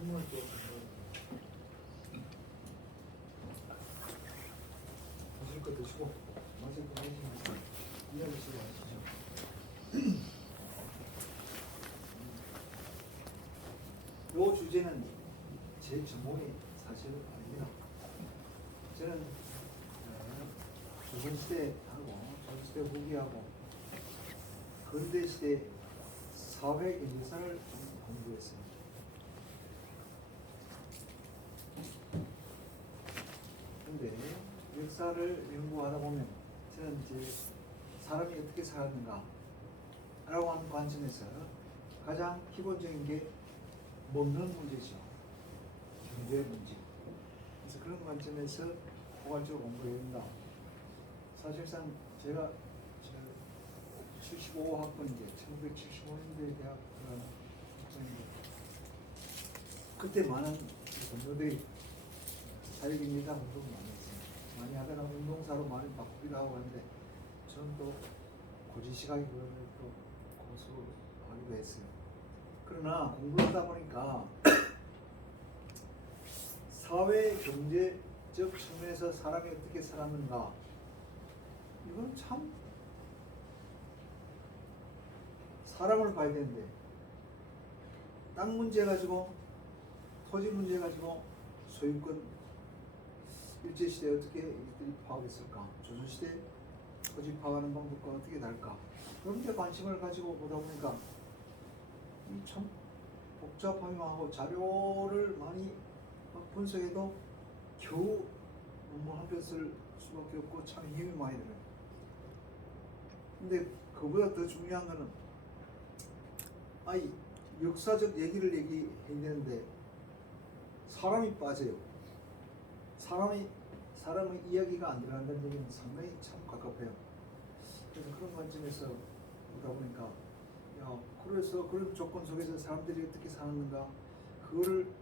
질문을 또 드실 거 드시고 마실 거 마시면서 이야기시고 하시죠. 요 주제는 제 전공이 사실은 아닙니다. 저는 조선시대하고 조선시대 후기하고 근대시대 사회경제사를 좀 공부했습니다. 근데 역사를 연구하다 보면 저는 이제 사람이 어떻게 살았는가 라고 하는 관점에서 가장 기본적인 게 먹는 문제죠. 경제 문제. 그래서 그런 관점에서 포괄적으로 공부해야 된다. 사실상 제가 75학번인데 1975년도에 대학 학번인데 그때 많은 동료들이 사회경제사 공부를 많이 했어요. 많이 하다가 운동사로 많이 바꾸기도 하고 하는데 저는 또 고지시각이 그걸 또 고수하기도 했어요. 그러나 공부를 하다 보니까 사회 경제적 측면에서 사람이 어떻게 살았는가 이건 참 사람을 봐야 되는데 땅 문제 가지고 토지 문제 가지고 소유권 일제시대에 어떻게 이들이 파악했을까? 조선시대 토지 파악하는 방법과 어떻게 다를까? 그런 데 관심을 가지고 보다 보니까 참 복잡하기만 하고 자료를 많이 분석해도 겨우 논문 한 편 쓸 수밖에 없고 참 힘이 많이 들어요. 근데 그보다 더 중요한 거는 아니 역사적 얘기를 얘기해야 되는데 사람이 빠져요. 사람의 이야기가 안 들어간다는 얘기는 상당히 참 가깝해요. 그래서 그런 관점에서 보다 보니까 야 그래서 그런 조건 속에서 사람들이 어떻게 사는가 그거를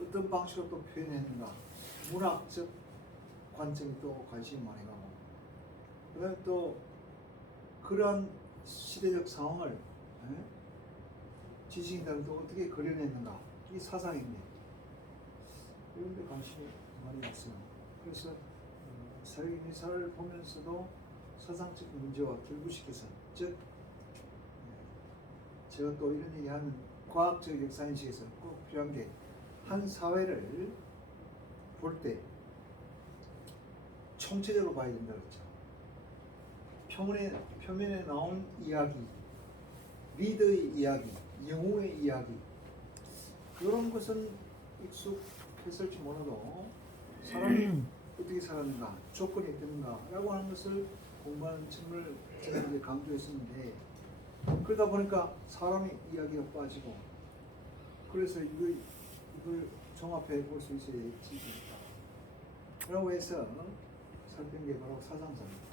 어떤 방식으로 또 표현했는가 문학적 관점이 또 관심이 많이 가고 그 다음에 또 그러한 시대적 상황을 지식인들은 또 어떻게 그려냈는가 이 사상인데 이런 데 관심이 많이 갔어요. 그래서 사회경제사를 보면서도 사상적 문제와 결부시켜서 즉 제가 또 이런 얘기하면 과학적 역사인식에서 꼭 필요한 게 한 사회를 볼 때 총체적으로 봐야 된다 그랬죠. 표면에 나온 이야기, 리더의 이야기, 영웅의 이야기 그런 것은 익숙했을지 몰라도 사람이 어떻게 살았는가, 조건이 어땠는가 라고 하는 것을 공부하는 점을 제가 이제 강조했었는데 그러다 보니까 사람의 이야기가 빠지고 그래서 이걸 종합해 볼 수 있어야지 라고 해서 살핀 게 바로 사상사입니다.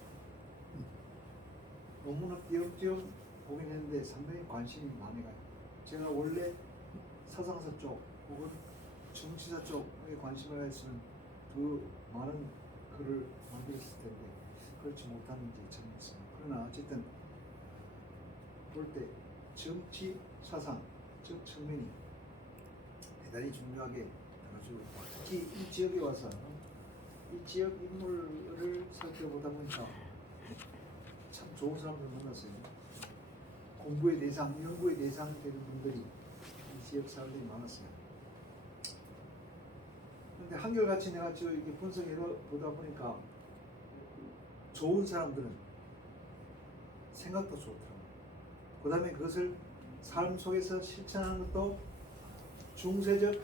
논문을 띄엄띄엄 보긴 했는데 상당히 관심이 많이 가요. 제가 원래 사상사 쪽 혹은 정치사 쪽에 관심을 가했으면 더 많은 글을 만들었을 텐데 그렇지 못한 게 참 있습니다. 그러나 어쨌든 볼 때 정치 사상 즉 측면이 대단히 중요하게 다뤄지고 있다. 특히 이 지역에 와서 이 지역 인물을 살펴보다 보니까 참 좋은 사람들 만났어요. 공부의 대상, 연구의 대상이 되는 분들이 이 지역 사람들이 많았어요. 근데 한결같이 내가 이렇게 분석해 보다 보니까 좋은 사람들은 생각도 좋더라고요. 그 다음에 그것을 삶 속에서 실천하는 것도 중세적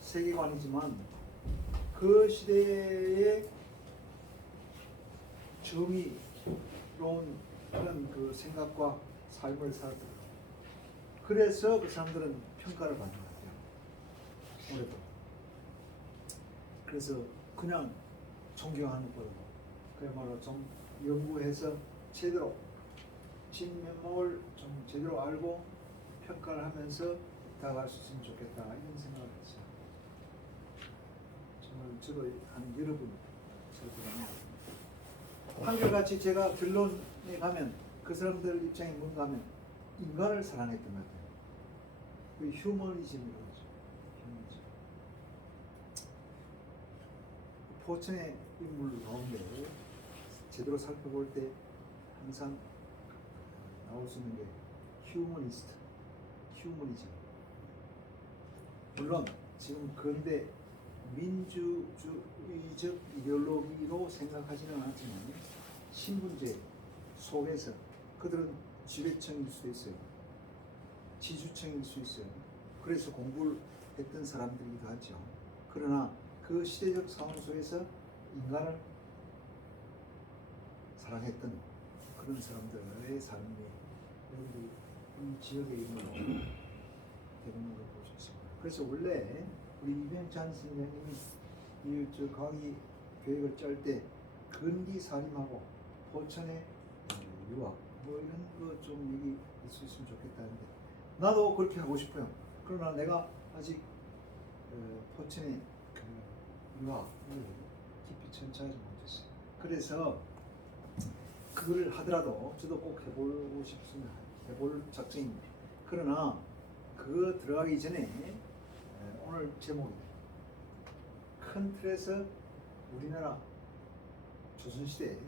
세계관이지만 그 시대의 정의로운 그런 그 생각과 삶을 살더라고요. 그래서 그 사람들은 평가를 받는 것 같아요. 올해도. 그래서 그냥 존경하는 것보다도 그야말로 좀 연구해서 제대로 진면목을 좀 제대로 알고 평가를 하면서 다가갈 수 있으면 좋겠다 이런 생각을 했어요. 정말 저도 한 여러 분 살펴봤는데 한결같이 제가 결론에 가면 그 사람들 입장이 뭔가 하면 인간을 사랑했던 것 같아요. 그 휴머니즘이라고 하죠. 포천의 인물 가운데 제대로 살펴볼 때 항상 나올 수 있는 게 휴머니스트, 휴머니즘. 물론 지금 근대 민주주의적 이데올로기로 생각하지는 않지만 신분제 속에서 그들은 지배층일 수 있어요. 지주층일 수 있어요. 그래서 공부를 했던 사람들이기도 하죠. 그러나 그 시대적 상황 속에서 인간을 사랑했던 그런 사람들의 삶이 여러분들이 이 지역의 인물로 되는 걸 볼 수 있습니다. 그래서 원래 우리 이병찬 선생님이 이 강의 계획을 짤 때 근기살림하고 포천의 유학 뭐 이런 거 좀 얘기 있었으면 좋겠다는데 나도 그렇게 하고 싶어요. 그러나 내가 아직 포천의 그 유학을 깊이 천착하지 못했어요. 그래서 그걸 하더라도 저도 꼭 해보고 싶습니다. 해볼 작정입니다. 그러나 그거 들어가기 전에 오늘 제목이 큰 틀에서 우리나라 조선시대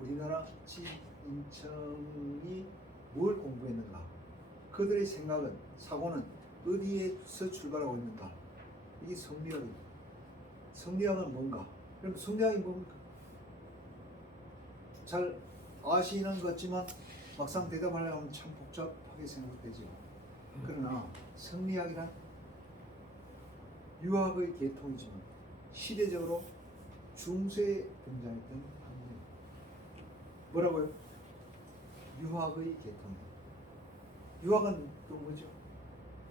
우리나라 지인청이 뭘 공부했는가, 그들의 생각은, 사고는 어디에서 출발하고 있는가, 이게 성리학입니다. 성리학은 뭔가? 그럼 성리학이 뭡니까? 잘 아시는 것 같지만 막상 대답하려면 참 복잡하게 생각되죠. 그러나 성리학이란 유학의 계통이지만 시대적으로 중세에 등장했던 학문입니다. 뭐라고요? 유학의 계통이에요. 유학은 또 뭐죠?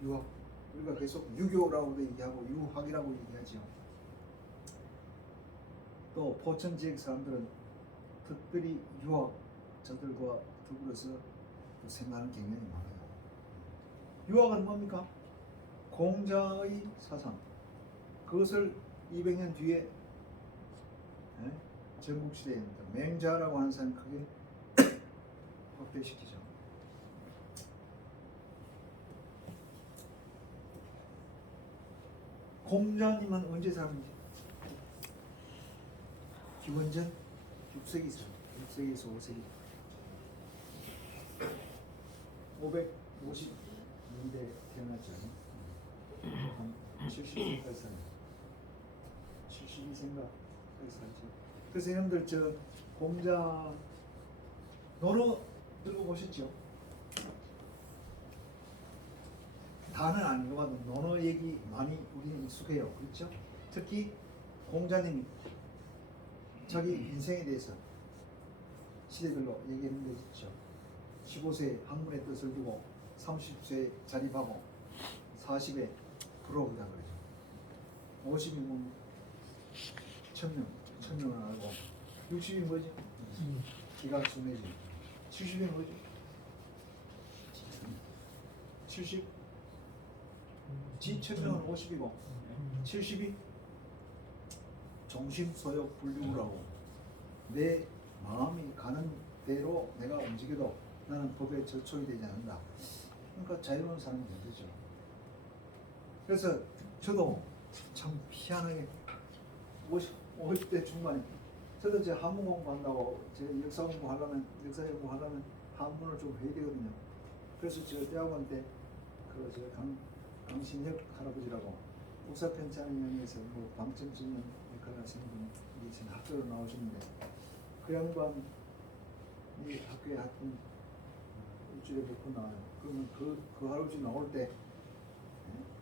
유학. 우리가 계속 유교라고도 얘기하고 유학이라고 얘기하죠. 또 포천 지역 사람들은 특별히 유학자들과 더불어서 또 생각하는 경향이 많아요. 유학은 뭡니까? 공자의 사상. 그것을 200년 뒤에 전국시대에 맹자라고 하는 사람이 크게 확대시키죠. 공자님은 언제 살았는지? 기원전 6세기 살, 6세기에서 5세기. 552년대 태어났죠. 한 70세까지 살아요. 72세인가까지 살죠. 그래서 여러분들 저 공자 논어 들어보셨죠? 다는 안 읽어봐도 논어 얘기 많이 우리는 익숙해요. 그렇죠? 특히 공자님이 자기 인생에 대해서 시대별로 얘기했는데 있죠. 15세 학문의 뜻을 두고 30세 자립하고 40에 부러우다 그러죠. 50이면 천명을 알고 60이 뭐지? 기가 순해지. 70이 뭐지? 70? 지천명은 50이고 70이 정신소욕 불능을 하고 내 마음이 가는 대로 내가 움직여도 나는 법에 저촉이 되지 않는다. 그러니까 자유로운 사람이 된 거죠. 그래서 저도 참 희한하게 50대 중반에 저도 제 한문 공부한다고 제 역사 공부하려면 한문을 좀 해야 되거든요. 그래서 제가 대학원 때 그 강신혁 할아버지라고 우사편찬위원회에서 뭐 방점증명 역할을 하시는 분이 지금 학교로 나오셨는데 그 양반이 학교에 하여튼 일주일에 몇 번 나와요. 그러면 그 할아버지 나올 때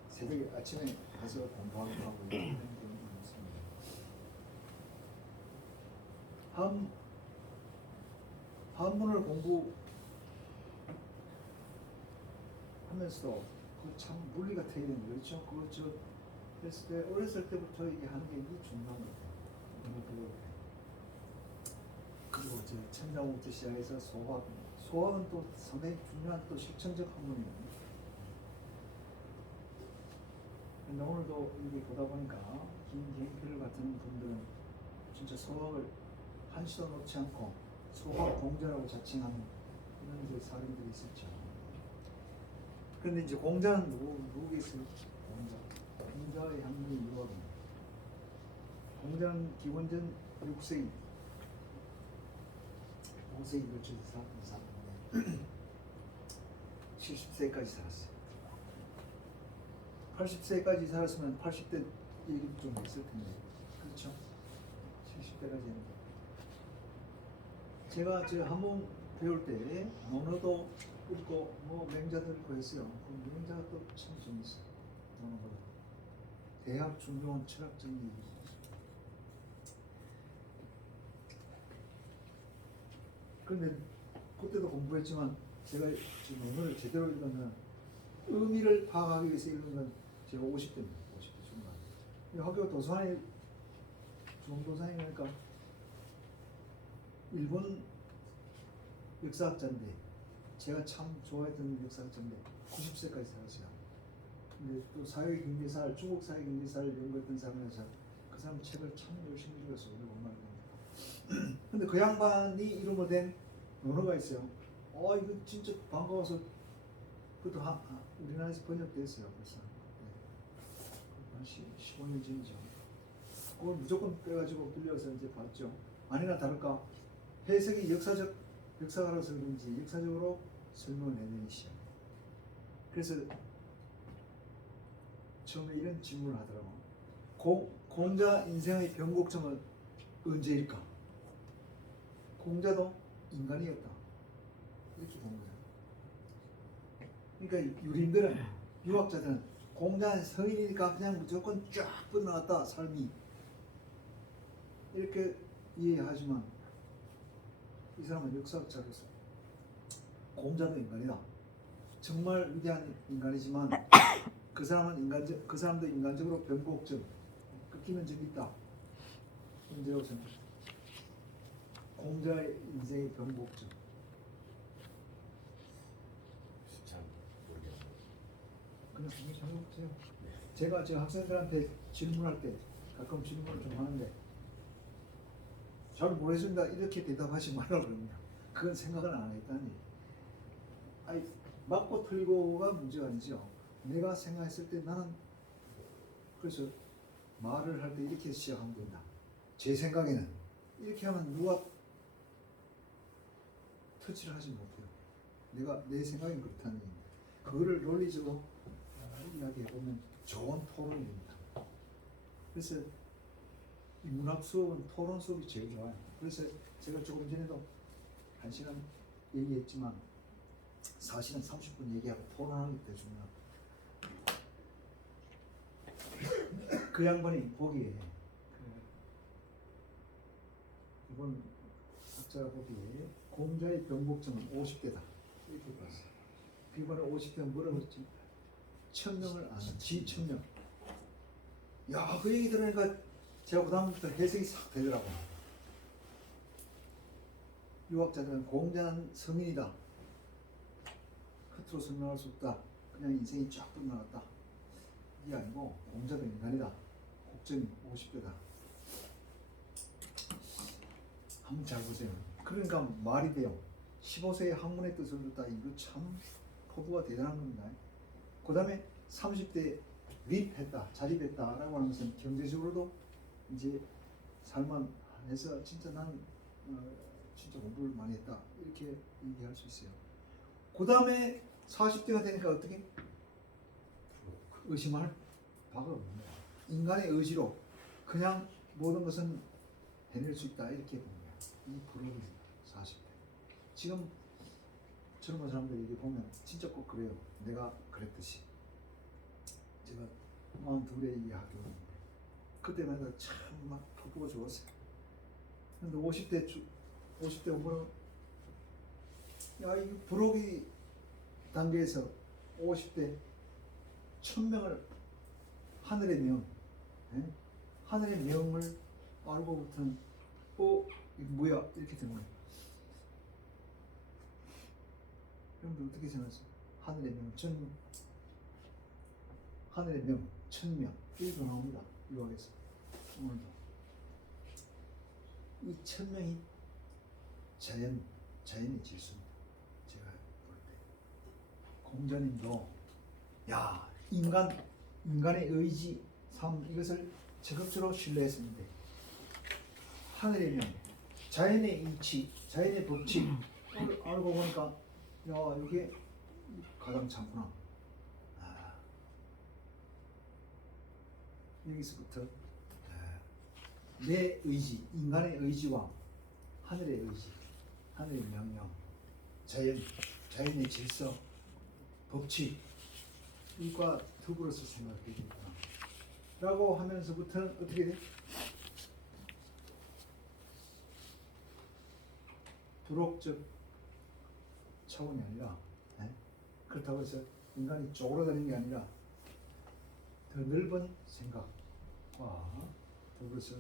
새벽에 아침에 가서 공부하기도 하고 이런 경우도 있습니다. 한문을 공부하면서도 그 참 물리가 되게 되는 거죠. 그거 그랬을 때 어렸을 때부터 이게 하는 게 이게 중요한 것 같아요. 그리고 이제 천자문부터 시작해서 소학은 또 상당히 중요한 또 실천적 학문입니다. 근데 오늘도 이게 보다 보니까 김경필 같은 분들은 진짜 소학을 한시도 놓지 않고 소학 공자라고 자칭하는 이런 이제 사람들이 있었죠. 그런데 이제 공자는 누구겠어요? 공자의 학문이 유학입니다. 공자는 기원전 6세기 5세기 근처에서 살았는데 70세까지 살았어요. 80세까지 살았으면 80대 얘기 좀 했을 텐데, 그렇죠? 70대까지 했는데, 제가 저 한번 배울 때 논어도 읽고 뭐 맹자도 읽고 했어요. 그 맹자가 또 참 재밌어요. 논어보다 대학 중요한 철학적 얘기. 그런데 그때도 공부했지만 제가 지금 논어를 제대로 읽은 건 의미를 파악하기 위해서 읽은 건 제가 50대입니다. 50대 중반. 학교 도서관에 중도서관이니까 일본 역사학자인데 제가 참 좋아했던 역사학자인데 90세까지 살았어요. 근데 또 사회경제사를 중국 사회경제사를 연구했던 사람이라서 그 사람 책을 참 열심히 읽었어요. 우리가 얼마나 됩니까? 근데 그 양반이 이름으로 된 논어가 있어요. 이거 진짜 반가워서 그것도 우리나라에서 번역됐어요. 벌써 한 15년 전이죠. 그걸 무조건 빼가지고 빌려서 이제 봤죠. 아니나 다를까 해석이 역사가로서 그런지 역사적으로 설명을 해내는 시야. 그래서 처음에 이런 질문을 하더라고. 공자 인생의 변곡점은 언제일까? 공자도 인간이었다. 이렇게 본 거예요. 그러니까 유림들은, 유학자들은 공자는 성인이니까 그냥 무조건 쫙 뻗어나갔다 삶이, 이렇게 이해하지만 이 사람은 역사학자로서 공자도 인간이다. 정말 위대한 인간이지만 그 사람도 인간적으로 변곡점, 꺾이는 점이 있다. 문제라고 생각합니다. 공자의 인생의 변곡점. 잘 모르겠어요. 그냥 한번 생각해보세요. 제가 제 학생들한테 질문할 때 가끔 질문을 좀 하는데 잘 모르겠습니다. 이렇게 대답하지 말라고 그럽니다. 그건 생각을 안 했다니. 맞고 틀리고가 문제가 아니죠. 내가 생각했을 때 나는 그래서 말을 할 때 이렇게 시작하면 된다. 제 생각에는 이렇게 하면 누가 터치를 하지 못해요. 내 생각이 그렇다는 얘기입니다. 그거를 논리적으로 이야기해보면 좋은 토론입니다. 그래서 이 문학 수업은 토론 수업이 제일 좋아요. 그래서 제가 조금 전에도 1시간 얘기했지만 사실은 30분 얘기하고 토론하는 게 더 중요합니다. 그 양반이 보기에 이번 학자가 보기에 공자의 변곡점은 50대다 이렇게 봤어요. 이번에 50대는 뭐라고 했지? 천명을 아는 지천명. 야, 그 얘기 들으니까 제가 그다음부터 해석이 싹 되더라고요. 유학자들은 공자는 성인이다. 끝으로 설명할 수 없다. 그냥 인생이 쫙 끝나갔다. 이게 아니고 공자도 인간이다. 곡점이 50대다. 한번 잘 보세요. 그러니까 말이 돼요. 15세의 학문의 뜻을 듣다. 이거 참 포부가 대단한 겁니다. 그 다음에 30대 립했다, 자립했다라고 하는 것은 경제적으로도 이제 살만해서 진짜 난 진짜 공부를 많이 했다 이렇게 얘기할 수 있어요. 그 다음에 40대가 되니까 어떻게? 의심할 바가 없는 거야. 인간의 의지로 그냥 모든 것은 해낼 수 있다 이렇게 본 거야. 이 부러움이 40대. 지금 젊은 사람들 얘기 보면 진짜 꼭 그래요. 내가 그랬듯이. 제가 42에 얘기하기로 했는데 그때마다 참 막 포부가 좋았어요. 근데 50대 오면 야, 이 부러기 단계에서 50대 1000명을 하늘의 명, 하늘의 명을 알고부터는 이게 뭐야 이렇게 된 거예요. 여러분들 어떻게 생각하세요? 하늘의 명, 하늘의 명, 1000명 이렇게 나옵니다. 유학에서 오늘도 이 1000명이 자연의 질서입니다. 제가 볼 때 공자님도 인간의 의지, 삶 이것을 적극적으로 신뢰했었는데 하늘의 명, 자연의 이치, 자연의 법칙 알고 보니까 야 이게 가장 참구나. 아, 여기서부터 내 의지, 인간의 의지와 하늘의 의지, 하늘의 명령, 자연의 질서, 법칙 이과 더불어서 생각되겠구나 라고 하면서부터 어떻게 돼? 도덕적 차원이 아니라 그렇다고 해서 인간이 쪼그라드는 게 아니라 더 넓은 생각과 더불어서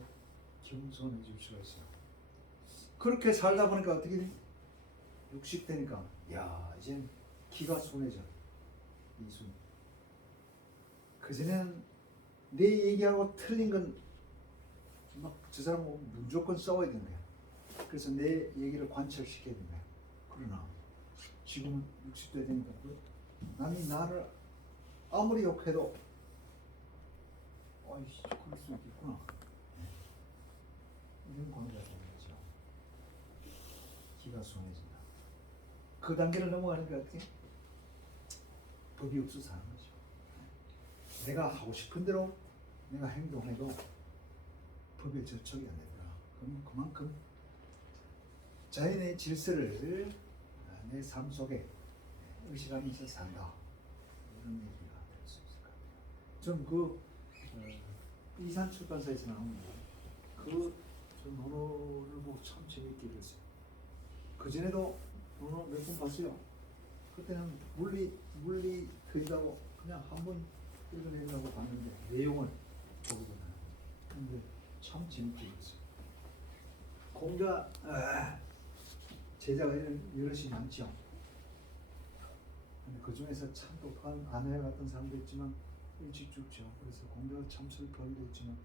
겸손해질 수가 있어요. 그렇게 살다 보니까 어떻게 돼? 60 되니까 야 이젠 기가 순해져. 이순. 그전에는 내 얘기하고 틀린 건 막 저 사람하고 무조건 싸워야 되는 거야. 그래서 내 얘기를 관철시켜야 되는 거야. 그러나 지금은 60대 되니까 남이 나를 아무리 욕해도 아이씨 그럴 수 있겠구나. 이런 관계가 되는 거죠. 기가 순해진다. 그 단계를 넘어가니까 어떻게? 법이 없어서 하는 거죠. 내가 하고 싶은 대로 내가 행동해도 법에 저촉이 안 되더라. 그럼 그만큼 자연의 질서를 내 삶 속에 의식하면서 산다. 이런 얘기가 될 수 있을 것 같아요. 좀 이산 출판사에서 나온 저 논어를 보고 참 재밌게 읽었어요. 그 전에도 논어 몇 번 봤어요. 그때는 물리 트이다고 그냥 한 번 읽어내려고 봤는데 내용을 보기보다는 근데 참 재밌게 읽었어요. 공자 제자가 여럿이 많죠. 근데 그 중에서 참 똑똑한 아내 같은 사람도 있지만 일찍 죽죠. 그래서 공자가 참 슬퍼하기도 했지만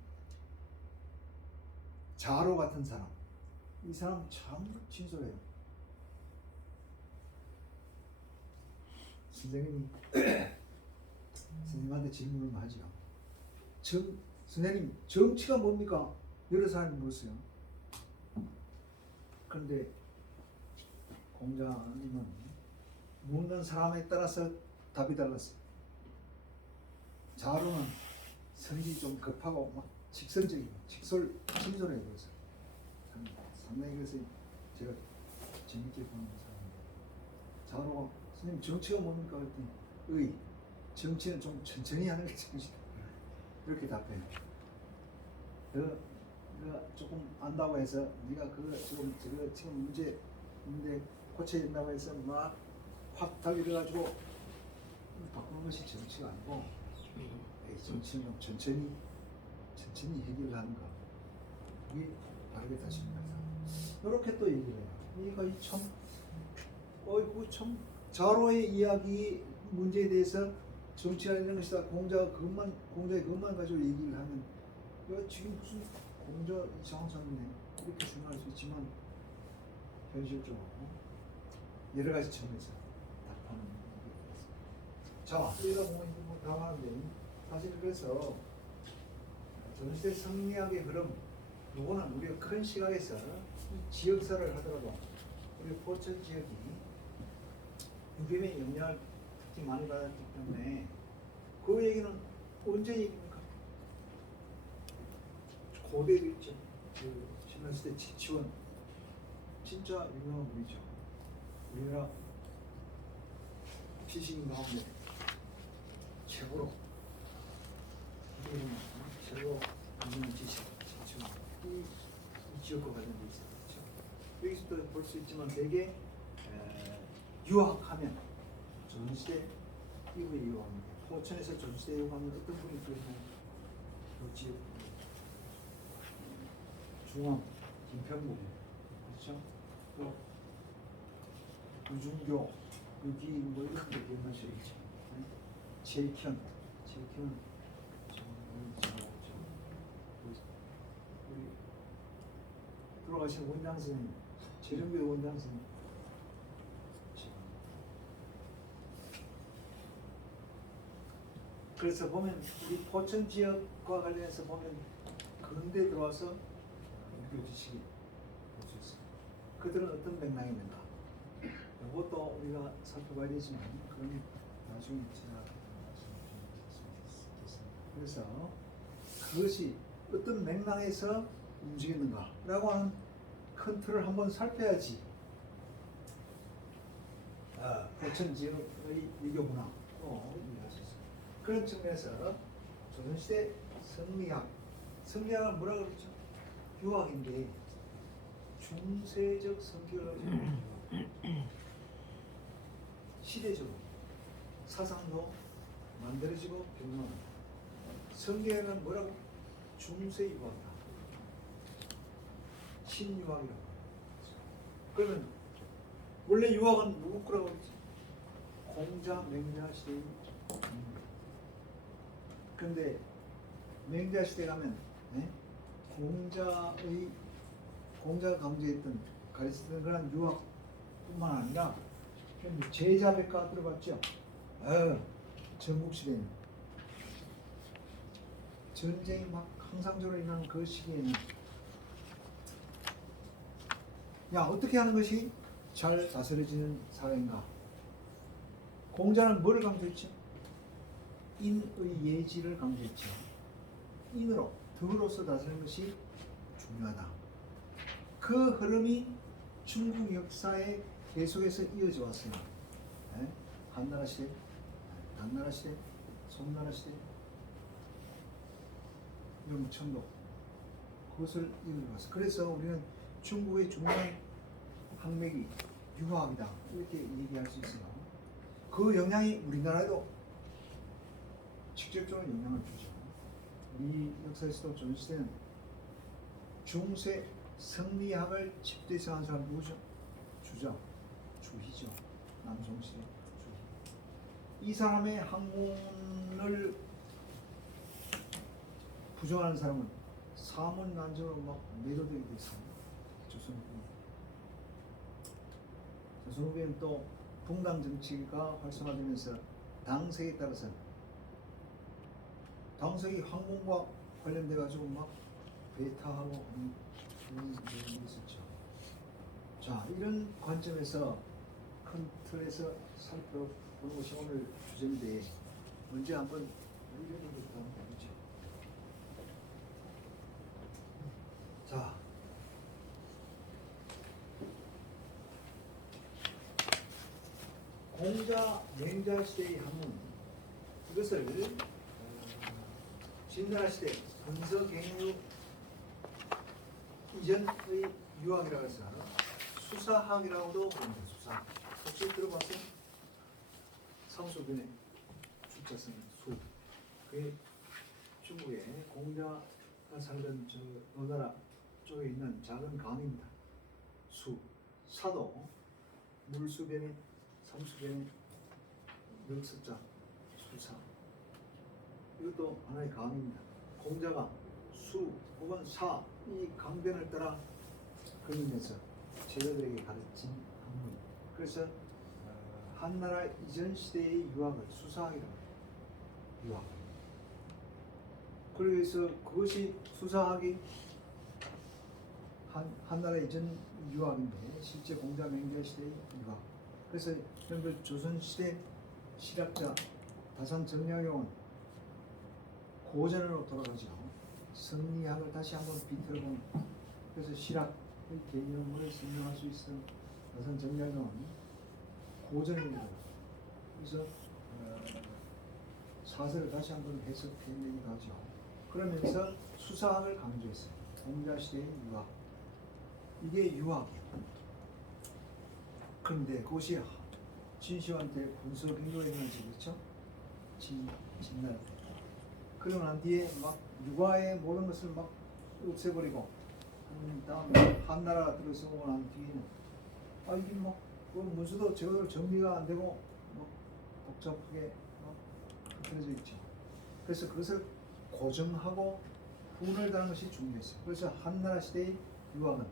자로 같은 사람, 이 사람 참 진솔해요. 선생님한테 질문을 하죠. 선생님 정치가 뭡니까? 여러 사람이 물었어요. 그런데 공자님은 묻는 사람에 따라서 답이 달랐어요. 자로는 성질이 좀 급하고 막 직선적이고 진솔해요. 그래서 상당히 그래서 제가 재밌게 보는 사람인데 자로가 선생님 정치가 뭡니까? 그랬더니 정치는 좀 천천히 하는 게 정치다. 이렇게 답해요. 내가 조금 안다고 해서 네가 지금 문제 고쳐야 된다고 해서 막 확 달려가지고 바꾸는 것이 정치가 아니고 정치는 좀 천천히 해결을 하는 거. 그게 바르게 다시는 거죠. 이렇게 또 얘기를 해요. 이거 참 자로의 이야기 문제에 대해서 정치가 이런 것이다. 공자의 그것만 가지고 얘기를 하면 지금 무슨 공자 이상한 사람이네 이렇게 생각할 수 있지만 현실적으로 여러 가지 점에서 답하는 게 있습니다. 자, 이러다 보면 뭐 나가는데 사실 그래서 전시대 성리학의 흐름 요거는 우리가 큰 시각에서 지역사를 하더라도 우리 포천 지역이 유림의 영향을 특히 많이 받았기 때문에 그 얘기는 언제 얘기입니까? 고대도 있죠. 그 신라시대 지치원 진짜 유명한 분이죠. 우리나라 피싱 가운데 최고로 유명한 지치원 이 지역과 관련돼 있어요. 그렇죠? 여기서도 볼 수 있지만 대개 유학하면 전시대 이후에 유학합니다. 포천에서 전시대 유학하면 어떤 분이 들어있나요? 그 지역 중앙 김평구 그렇죠? 또 유중교 여기 뭐 이런 데 기억나시겠죠? 제익현 우리 돌아가신 원장 선생님 재정교회 원장 선생님 그래서 보면 우리 포천 지역과 관련해서 보면 근대 들어와서 유교 지식이 그들은 어떤 맥락이 있는가? 이것도 우리가 살펴봐야 되지만 그건 나중에 제가 말씀드리겠습니다. 그래서 그것이 어떤 맥락에서 움직이는가라고 하는 큰 틀을 한번 살펴야지 고천지역의 유교 문화도 이해할 수 있습니다. 그런 측면에서 조선시대 성리학은 뭐라고 그러죠? 유학인데 중세적 성격을 가지고 시대적으로 사상도 만들어지고 변화합니다. 성경에는 뭐라고? 중세 유학이다. 신유학이라고. 그러면 원래 유학은 누구 거라고 그러지? 공자, 맹자 시대의. 그런데 맹자 시대 가면 공자가 강조했던 가르치던 그런 유학뿐만 아니라 제자백과 들어봤죠? 전국 시대는 전쟁이 막 항상적으로 일어나는 그 시기에는 어떻게 하는 것이 잘 다스려지는 사회인가? 공자는 뭘 강조했죠? 인의 예지를 강조했죠. 인으로, 덕으로서 다스리는 것이 중요하다. 그 흐름이 중국 역사에 계속해서 이어져 왔어요. 한나라 시대, 당나라 시대, 송나라 시대, 영천도 그것을 이어져 왔어요. 그래서 우리는 중국의 중요한 학맥이 유학이다 이렇게 얘기할 수 있어요. 그 영향이 우리나라에도 직접적으로 영향을 주죠. 이 역사에서도 조선시대는 중세 성리학을 집대성한 사람 누구죠? 주희죠. 남송시대 주희. 이 사람의 학문을 부정하는 사람은 사문난적으로 막 매도되게 됐어요. 조선 후기는 또 붕당 정치가 활성화되면서 당세에 따라서 당세의 항공과 관련돼 가지고 막 배타하고 그런 일이 있었죠. 자, 이런 관점에서 큰 틀에서 살펴보는 것이 오늘 주제인데 먼저 한번 이런 것부터 한번 보죠. 자, 공자, 맹자 시대의 학문 이것을 진나라 시대 분서갱유 이전의 유학이라고 해서 수사학이라고도 부릅니다. 수사. 혹시 들어봤어요? 상수변의 숫자성 수. 그게 중국의 공자가 살던 저 너나라 쪽에 있는 작은 강입니다. 수. 사도 물수변의 삼수변의 명수자 수사. 이것도 하나의 강입니다. 공자가 수 혹은 사 이 강변을 따라 걸으면서 제자들에게 가르친 학문. 그래서 한나라 이전 시대의 유학을 수사학이라고 해요. 유학. 그래서 그것이 수사학이 한나라 이전 유학인데 실제 공자 맹자 시대의 유학. 그래서 여러분들 조선 시대 실학자 다산 정약용은 고전으로 돌아가죠. 성리학을 다시 한번 비틀어본. 그래서 실학의 개념을 설명할 수 있는 다산 정약용은 고전입니다. 그래서 사설을 다시 한번 해석해내기도 하죠. 그러면서 수사학을 강조했어요. 공자 시대의 유학. 이게 유학이에요. 그런데 그것이 진시황 때 분서갱유가 일어나지 그렇죠? 진나라 때. 그러고 난 뒤에 막 육아의 모든 것을 막 없애버리고 다음에 한나라가 들어서고 난 뒤에는 이게 뭐 문서도 제대로 정리가 안 되고 복잡하게 흐트러져 있죠. 그래서 그것을 고정하고 훈을 다는 것이 중요했어요. 그래서 한나라 시대의 유학은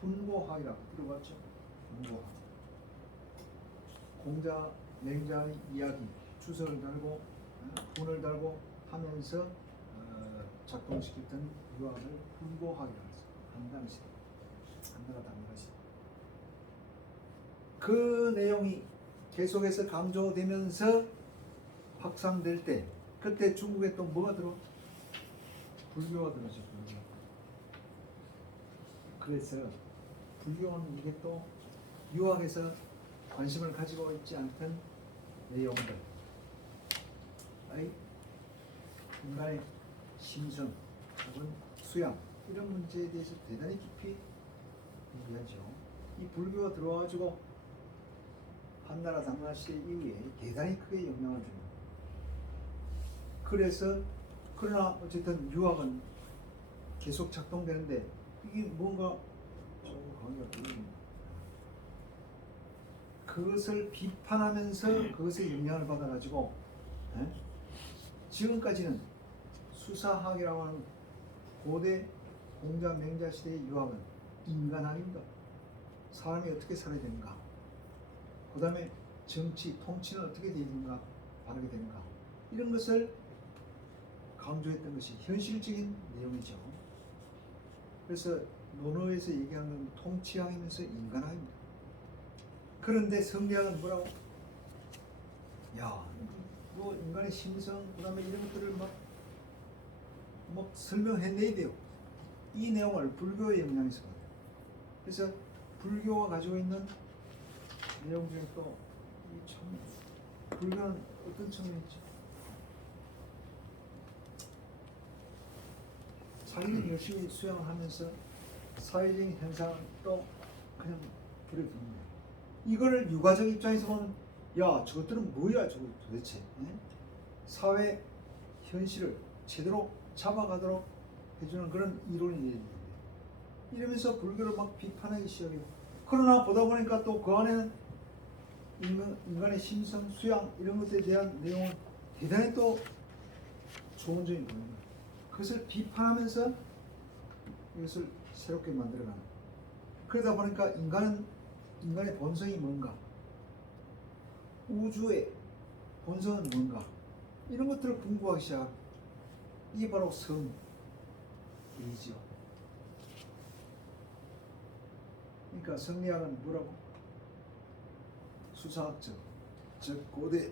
훈고학이라고 들어봤죠? 훈고학. 공자, 맹자의 이야기, 주석을 달고 훈을 달고 하면서 작동시켰던 유학을 훈고학이라고 했어요. 한나라 시대, 한나라 당나라 시대. 그 내용이 계속해서 강조되면서 확산될 때 그때 중국에 또 뭐가 들어? 불교가 들어오죠. 불교. 그래서 불교는 이게 또 유학에서 관심을 가지고 있지 않던 내용들, 아이 인간의 심성 혹은 수양 이런 문제에 대해서 대단히 깊이 얘기하죠. 이 불교가 들어와가지고 한나라 당나라 시대 이후에 대단히 크게 영향을 줍니다. 그래서 그러나 어쨌든 유학은 계속 작동되는데 이게 뭔가 좀 강의가 들립니다. 그것을 비판하면서 그것에 영향을 받아가지고 지금까지는 수사학이라고 하는 고대 공자 맹자 시대의 유학은 인간학입니다. 사람이 어떻게 살아야 되는가, 그 다음에 정치, 통치는 어떻게 되는가, 바르게 되는가, 이런 것을 강조했던 것이 현실적인 내용이죠. 그래서 논어에서 얘기하는 건 통치학이면서 인간학입니다. 그런데 성리학은 뭐라고? 야, 뭐 인간의 심성, 그 다음에 이런 것들을 막 설명해내야 돼요. 이 내용을 불교의 영향에서 받아요. 그래서 불교가 가지고 있는 내용 중에 또 참 불교는 어떤 측면이 있죠? 자기는 열심히 수양을 하면서 사회적인 현상을 또 그냥 부려둡니다. 이거를 유가적 입장에서 보면 야, 저것들은 뭐야 저거 도대체, 사회 현실을 제대로 잡아가도록 해주는 그런 이론이 있는데 이러면서 불교를 막 비판하기 시작해요. 그러나 보다 보니까 또 그 안에는 인간의 심성, 수양 이런 것에 대한 내용은 대단히 또 좋은 점이 보입니다. 그것을 비판하면서 이것을 새롭게 만들어가는. 그러다 보니까 인간의 본성이 뭔가, 우주의 본성은 뭔가, 이런 것들을 공부하기 시작합니다. 이게 바로 성이죠. 그러니까 성리학은 뭐라고? 수사학적, 즉 고대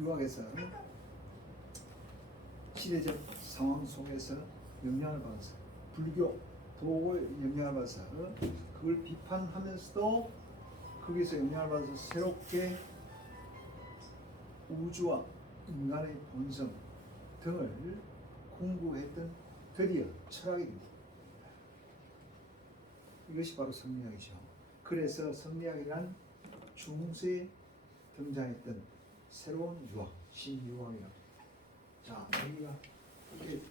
유학에서 시대적 상황 속에서 영향을 받아서 불교, 도의 영향을 받아서 그걸 비판하면서도 거기서 영향을 받아서 새롭게 우주와 인간의 본성 등을 공부했던 드디어 철학이 됩니다. 이것이 바로 성리학이죠. 그래서 성리학이란 중세에 등장했던 새로운 유학, 신유학이라고. 자, 여기가 이렇게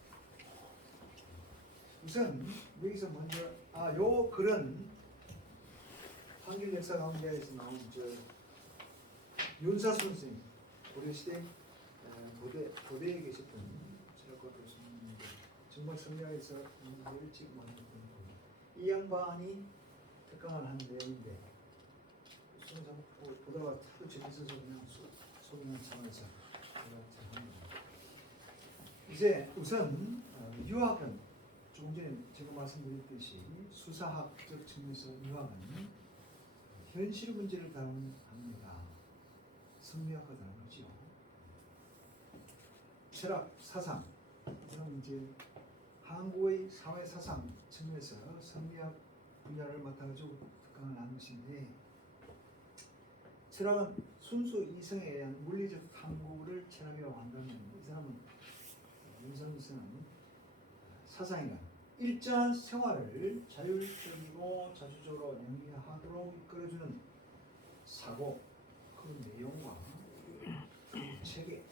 우선 여기서 먼저 요 글은 한길역사강좌에서 나온 윤사순 선생님, 고려시대 고대에 계셨던 철학과 교수님인데 정말 성리학에서 일찍 만났던 분. 이 양반이 특강을 한 내용인데 보다가 하도 재밌어서 그냥 소개만 참아서 제가 합니다. 이제 우선 유학은 조금 전에 제가 말씀드렸듯이 수사학적 측면에서 유학은 현실 문제를 다룹니다. 성리학과 다르죠. 철학, 사상, 그럼 이제 한국의 사회 사상 측면에서 성리학 분야를 맡아가지고 특강을 한 것인데, 철학은 순수 이성에 의한 물리적 탐구를 철학이라고 한다면 이 사람은 윤선생은 사상이란 일정한 생활을 자율적이고 자주적으로 영위하도록 이끌어주는 사고, 그 내용과 그 체계,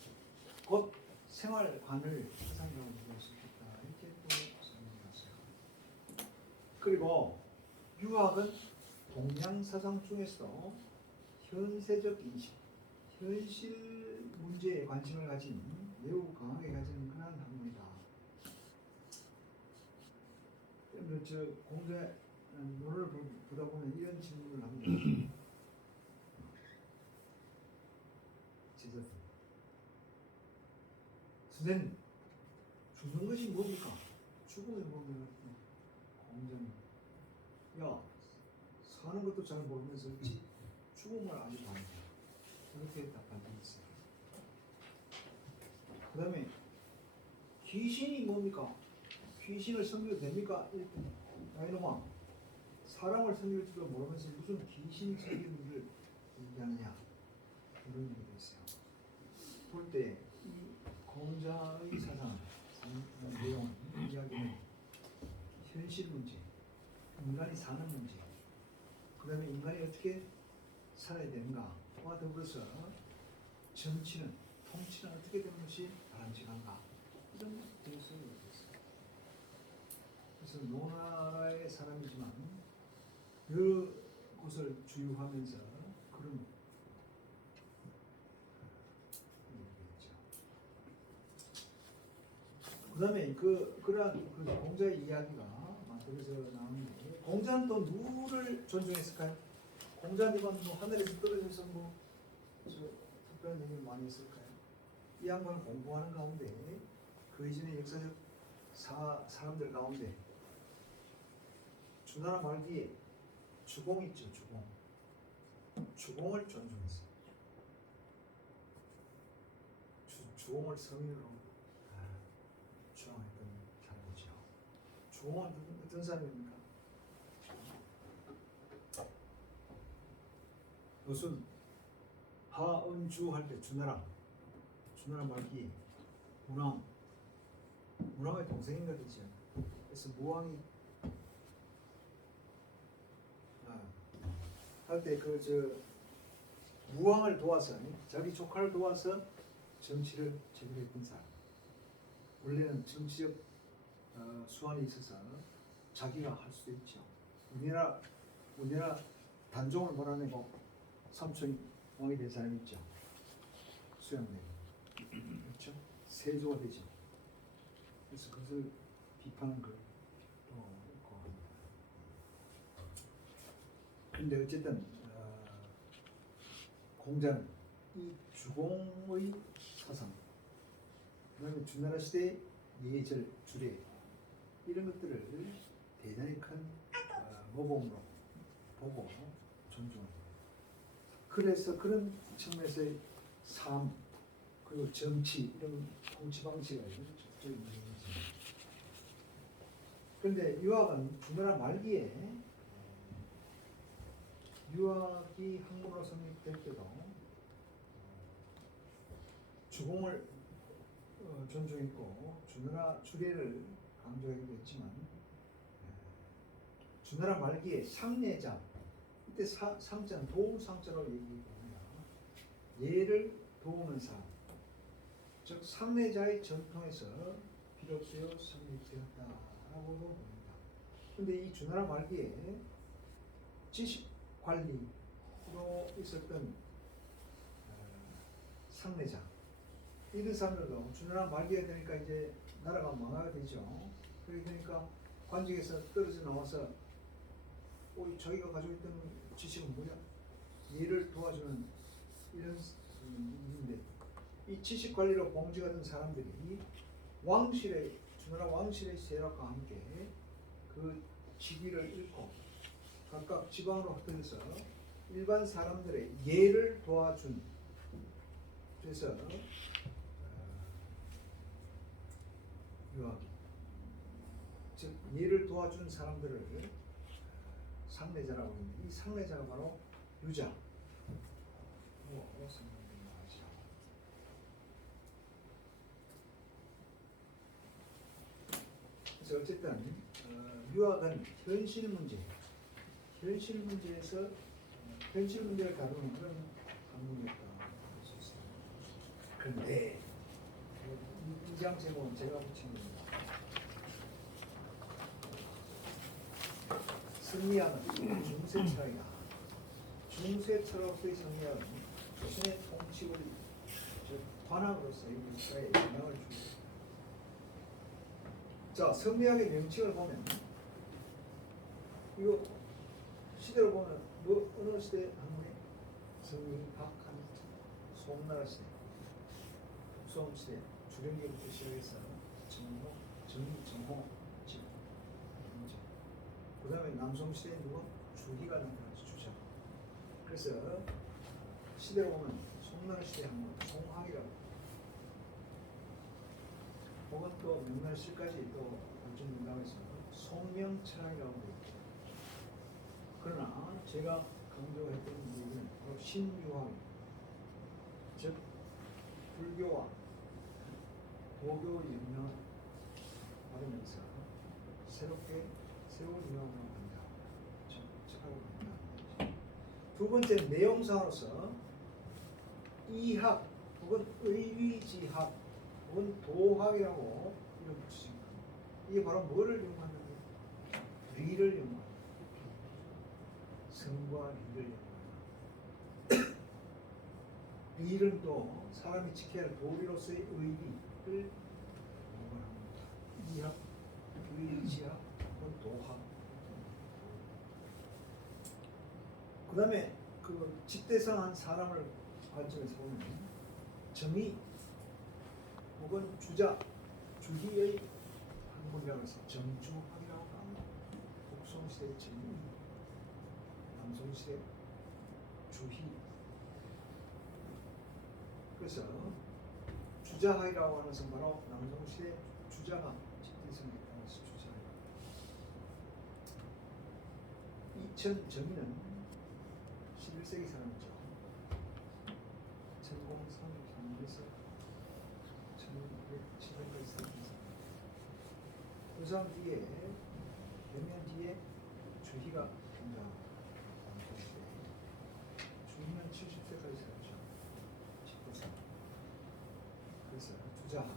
곧 생활관을 사상이라고 부를 수 있다, 이렇게 또 설명해놨어요. 그리고 유학은 동양 사상 중에서 현세적 인식, 현실 문제에 관심을 가진 매우 강하게 가지는 그런 학문이다. 저 공대 논을 보다 보면 이런 질문을 합니다. 제자들, 선생님, 죽는 것이 뭡니까? 죽음이 뭡니까? 공자님, 야, 사는 것도 잘 모르면서 죽음을 아주 많이 해요. 이렇게 답한 게 있어요. 그 다음에 귀신이 뭡니까? 귀신을 섬겨도 됩니까? 야 이놈아, 사람을 섬길 줄도 모르면서 무슨 귀신 섬기는 걸 얘기하느냐, 이런 얘기도 있어요. 볼 때 이 공자의 사상, 내용은, 이야기는 현실 문제, 인간이 사는 문제, 그 다음에 인간이 어떻게 살아야 되는가와 더불어서 정치는, 통치는 어떻게 되는 것이 바람직한가, 이런 것에 대해서 얘기했어요. 그래서 노나라의 사람이지만 여러 곳을 주유하면서 그런 얘기했죠. 그 다음에 그러한 그 공자의 이야기가 만들어져 나오는데, 공자는 또 누구를 존중했을까요? 공자는 뭐 하늘에서 떨어져서 특별한 얘기를 많이 했을까요? 이 양반을 공부하는 가운데 그 이전의 역사적 사람들 가운데 주나라 말기에 주공 있죠, 주공. 주공을 존중했어요. 주공을 성인으로 주장했던 사람이죠. 주공은 어떤 사람입니까? 무슨 하은주 할 때 주나라 말기 문왕의 동생인가 되죠. 그래서 무왕이 할 때 무왕을 도와서, 자기 조카를 도와서 정치를 제대했던 사람. 원래는 정치적 수완이 있어서 자기가 할 수도 있죠. 우리나라 단종을 몰아내고 삼촌 왕이 된 사람이 있죠. 수양대군. 그렇죠? 세조가 되죠. 그래서 그것을 비판한 걸 또 있고 합니다. 근데 어쨌든 공자는 이 주공의 사상, 그다음에 주나라 시대의 예절, 주례, 이런 것들을 대단히 큰 모범으로 보고 존중합니다. 그래서 그런 측면에서의 삶, 그리고 정치, 이런 통치 방식을 적극 인정했습니다. 그런데 유학은 주나라 말기에 유학이 학문으로 성립될 때도 주공을 존중했고 주나라 주례를 강조하기도 했지만, 주나라 말기에 상례자, 이때 상자는 도움 상자로 얘기합니다. 예를 도우는 사람, 즉 상례자의 전통에서 비롯되어 성립되었다라고도 봅니다. 그런데 이 주나라 말기에 지식 관리로 있었던 상례자, 이런 사람들도 주나라 말기가 되니까 이제 나라가 망하게 되죠. 그렇게 되니까 관직에서 떨어져 나와서 자기가 가지고 있던 지식은 뭐냐? 예를 도와주는 이런 일인데, 이 지식 관리로 봉지가 된 사람들이 주나라 왕실의 세력과 함께 그 직위를 잃고 각각 지방으로 흩어져서 일반 사람들의 예를 도와준, 그래서 유학이, 즉 예를 도와준 사람들을 상례자라고 하는데, 이 상례자가 바로 유자로 설명됩니다. 그래서 어쨌든 유학은 현실 문제에서 현실 문제를 다루는 그런 학문이었다 할 수 있습니다. 그런데 이 장 제목은 제가 붙인 겁니다. 승리학은 중세 철학이다. 중세 철학의 승리학은 조선의 통치를 관학으로서 역사에 영향을 주고, 자, 승리학의 명칭을 보면, 이거 시대를 보면 어느 시대 학문에 승리, 박한, 송나라 시대, 북송 시대, 주령기부터 시작해서 정호, 그 다음에 남송 시대에 누가? 주기가 나타나죠. 주자. 그래서 시대로 보면 송나라 시대 한번 송황이라고 혹은 또 명나라시까지 또 발전된다고 해서 송명철학이라고 있죠. 그러나 제가 강조했던 부분은 바로 신유학, 즉 불교와 도교 영향을 받으면서 새롭게 새로운 유학을 한다. 착하고 있다. 두 번째 내용상으로서 이학 혹은 의위지학 혹은 도학이라고 이름 붙이십니다. 이게 바로 뭐를 연구하냐면 리를 연구합니다. 성과 리를 연구합니다. 리는 또 사람이 지켜야 할 도리로서의 의리를 연구합니다. 이학, 의지학 혹은 도학. 그 다음에 그 직대성한 사람을 관점에서 보면 정의 혹은 주자, 주희의 학문이라고 해서 정주학이라고 합니다. 북송시대 정의, 남송시대 주희. 그래서 주자학이라고 하는 것은 바로 남송시대 주자가 직대성에 따라서 주자학. 이천 정의는 11세기 사람이죠. 1033년에서 1607년까지 살았습니다. 그 사람 뒤에 몇 년 뒤에 주희가 등장합니다. 주희는 70세까지 살았죠. 직도사. 그래서 주자학.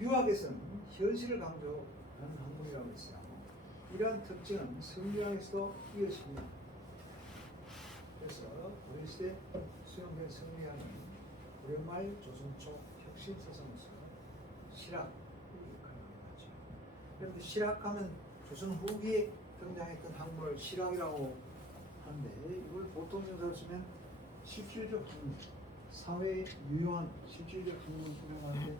유학에서는 현실을 강조하는 학문이라고 했어요. 이러한 특징은 성리학에서도 이어집니다. 그래서 고려시대 수용된 성리학은 고려말 조선 초 혁신 사상으로서 실학의 역할을 하죠. 그런데 실학하면 조선 후기에 등장했던 학문을 실학이라고 하는데 이걸 보통 정사로 쓰면 실질적 학문, 사회에 유용한 실질적 학문을 수행하는데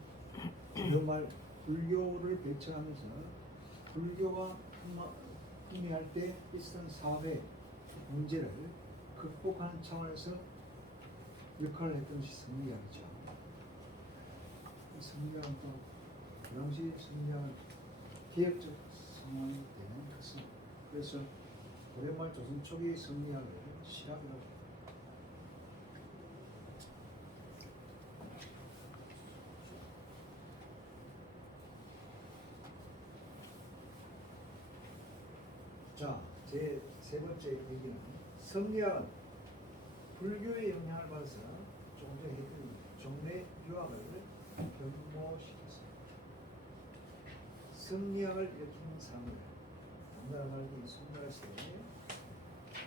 고려말 불교를 배척하면서 불교가 흥미할 때 있었던 사회 문제를 극복하는 차원에서 역할을 했던 것이 성리학이죠. 성리학은 또 그 당시 성리학은 개혁적 상황이 되는 것은 그래서 고려말 조선 초기 성리학을 실학이라고 합니다. 자, 제 세 번째 얘기는 성리학은 불교의 영향을 받아서 조금 전에 했던 종래 유학을 변모시켰습니다. 성리학을 일으킨 사람들, 당나라 말기 송나라 시대에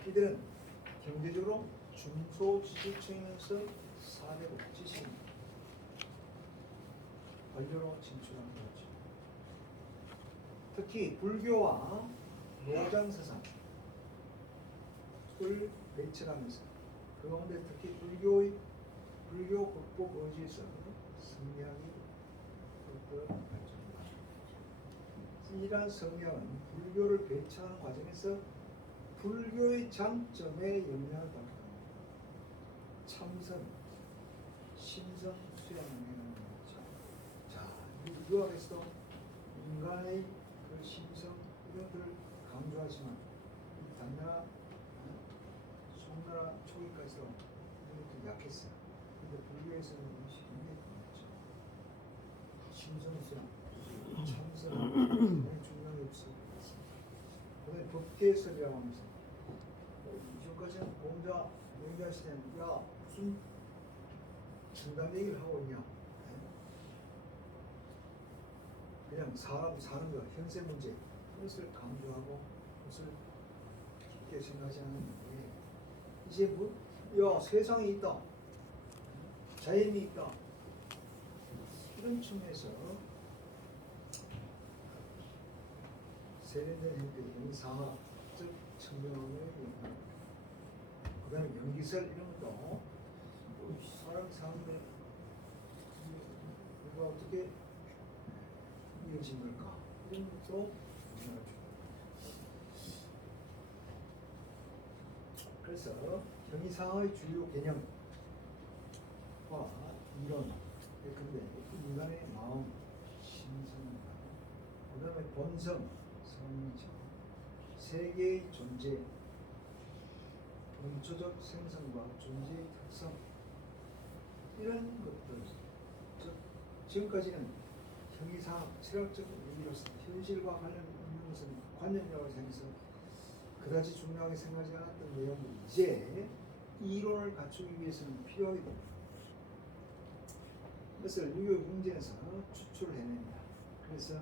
이들은 경제적으로 중소지주층이면서 4대 복지층 관료로 진출한 거죠. 특히 불교와 노장 사상을 배척하면서 그 가운데 특히 불교 극복 의지에서 성리학이 발전합니다. 이러한 성리학은 불교를 배척하는 과정에서 불교의 장점에 영향을 받게 됩니다. 참선, 심성, 수양에 영향을 받죠. 자, 이 유학에서도 인간의 그 심성 이런 것들을 강조하지만 이 당나라 송나라 초기까지도 이것도 약했어요. 근데 불교에서는 이것이 굉장히 강했죠. 심성수양, 참선 굉장히 중요한 역할을 했습니다. 그다음에 법계설이라고 하면서 이전까지는 공자 시대는 야 무슨 중단 얘기를 하고 있냐, 그냥 사람이 사는 거 현세 문제 그것을 강조하고 그것을 깊게 생각하지 않는데 이제 뭐, 야 세상이 있다, 자연이 있다 이런 측면에서 세련된 형태의 사학적 측면을 그 다음에 연기설 이런 것도 사람 사는데 이거 어떻게 이어진 걸까 이런 또 그래서 형이상의 주요 개념과 이론, 근데 인간의 마음, 심성과 그다음에 본성, 성적, 세계의 존재, 원초적 생성과 존재의 특성 이런 것들, 즉 지금까지는 형이상 철학적 의미로서 현실과 관련 있는 것은 관념력을 생겨서 그다지 중요하게 생각하지 않았던 내용이 이제 이론을 갖추기 위해서는 필요하게 됩니다. 그것을 유교 경전에서 추출해냅니다. 그래서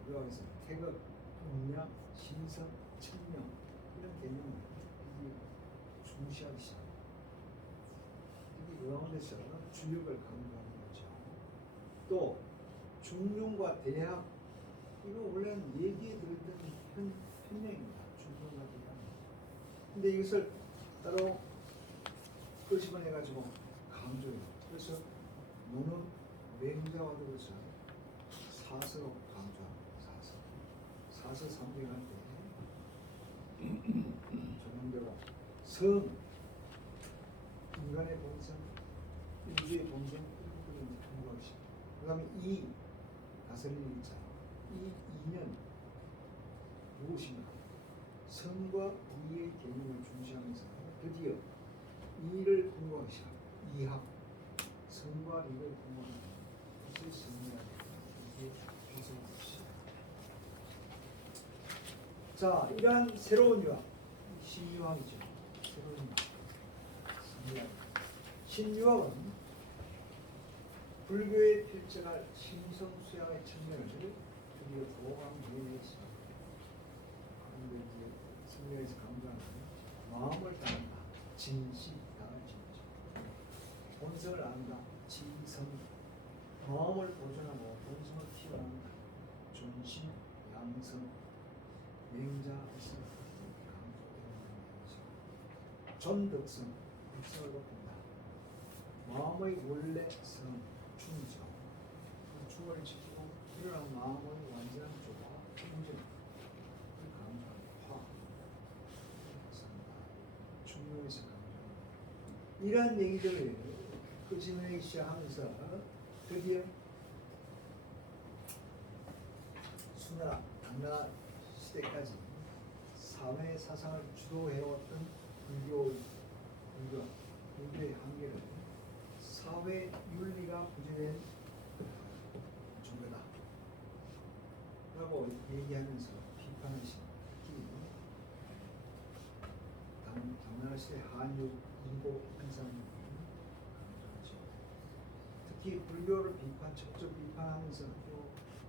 유교학에서 태극, 음력, 신성, 천명 이런 개념을 중시하기 시작합니다. 특히 그 가운데서 주력을 강조하는 거죠. 또 중庸과 대학 이거 원래는 얘기에 들었던 편명입니다. 중庸과 대학. 근데 이것을 따로 끄집어내가지고 강조해요. 그래서 노는 맹자와 더불어서 사서로 강조합니다. 사서 상징할 때 전문대로 성, 인간의 본성, 인주의 본성 이런 것들을 공부하기 시작합니다. 그 다음에 이, 다스리는 입장. 이 이는 무엇인가? 성과 이의 개념을 중시하면서 드디어 이를 공부하기 시작합니다. 이학, 성과 이를 공부하는 것을 성리하게 이게 조성하기 시작합니다. 자, 이러한 새로운 유학, 신유학이죠. 새로운 유학, 성리학. 신유학은 불교에 필적할 심성수양의 측면을 드디어 보강해냈습니다. 그런데 이제 성경에서 강조하는 마음을 따른다, 진시다, 진시. 본성을 안다, 지성. 마음을 보존하고 본성을 키워낸다, 존심, 양성, 맹자에서 강조되는 내용이죠. 존덕성, 덕성을 높인다. 마음의 원래 성, 충정. 충을 지키고 일어난 마음의 완전한 조화, 충정. 중용에서 강조합니다. 이러한 얘기들을 끄집어내기 시작하면서 드디어 수나라, 당나라 시대까지 사회 사상을 주도해왔던 불교의 한계를 사회 윤리가 부재된 종교다 라고 얘기하면서 비판하십니다. 당나라 시대 한유, 인고, 한상이 강조하죠. 특히 불교를 적극 비판하면서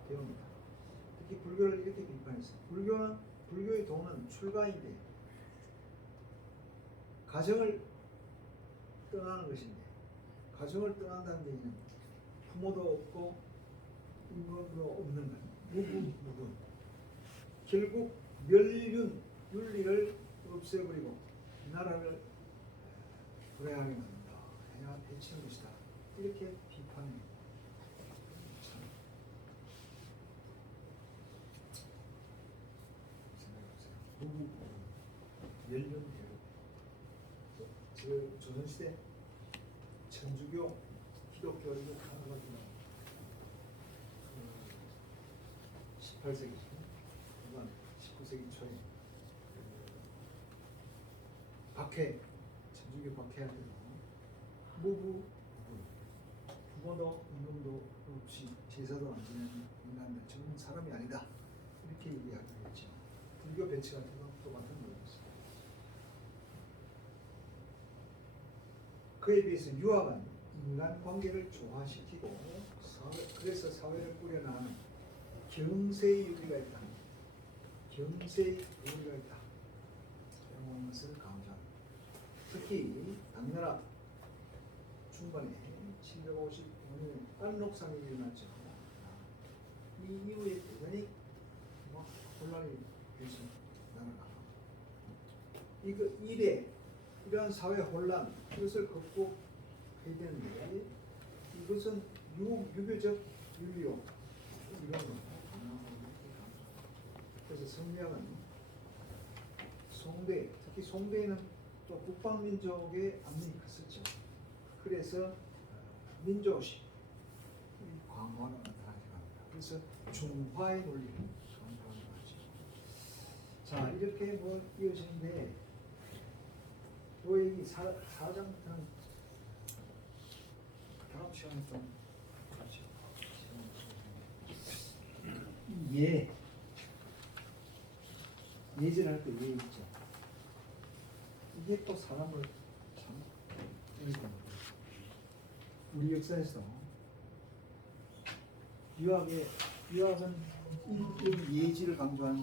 배웁니다. 특히 불교를 이렇게 비판했어요. 불교의 도는 출가인데 가정을 떠나는 것인데, 가정을 떠난다는 얘기는 부모도 없고 인권도 없는 것, 무분. 결국 윤리를 없애버리고 나라를 불행하게 만든다, 해야 해치는 것이다, 이렇게 비판해. 참 생각해보세요. 연륜대로 조선시대 천주교, 기독교 이거 하나거든요. 18세기 후반, 19세기 초에 박해, 천주교 박해한테도 무부, 부모도 임금도 없이 제사도 안 지내는 인간들, 저는 사람이 아니다, 이렇게 얘기하기로 했죠. 불교 배치 같은 건 똑같은 거였어요. 그에 비해서 유학은 인간관계를 조화시키고 그래서 사회를 꾸려나가는 경세의 윤리가 있다. 경세의 윤리가 있다. 이런 것을 강조합니다. 특히 당나라 중반에 755년에 안록상이 일어났죠. 이 이후에 대단히 혼란이 계속 나타나고 이러한 사회 혼란, 이것을 극복해야 되는데 이것은 유교적 윤리로 이런 거. 그래서 성명은 송대, 특히 송대는 또 북방민족의 압력이 컸었죠. 그래서 민족식 광화가 나타나게 합니다. 그래서 중화의 논리를 강조하는 거죠. 자, 이렇게 뭐 이어지는데 요 얘기 사장부터는 다음 시간에 좀 같이 예절할 때 예 있죠. 이게 또 사람을 참 이렇게 우리 역사에서 유학은 이 예지를 강조하는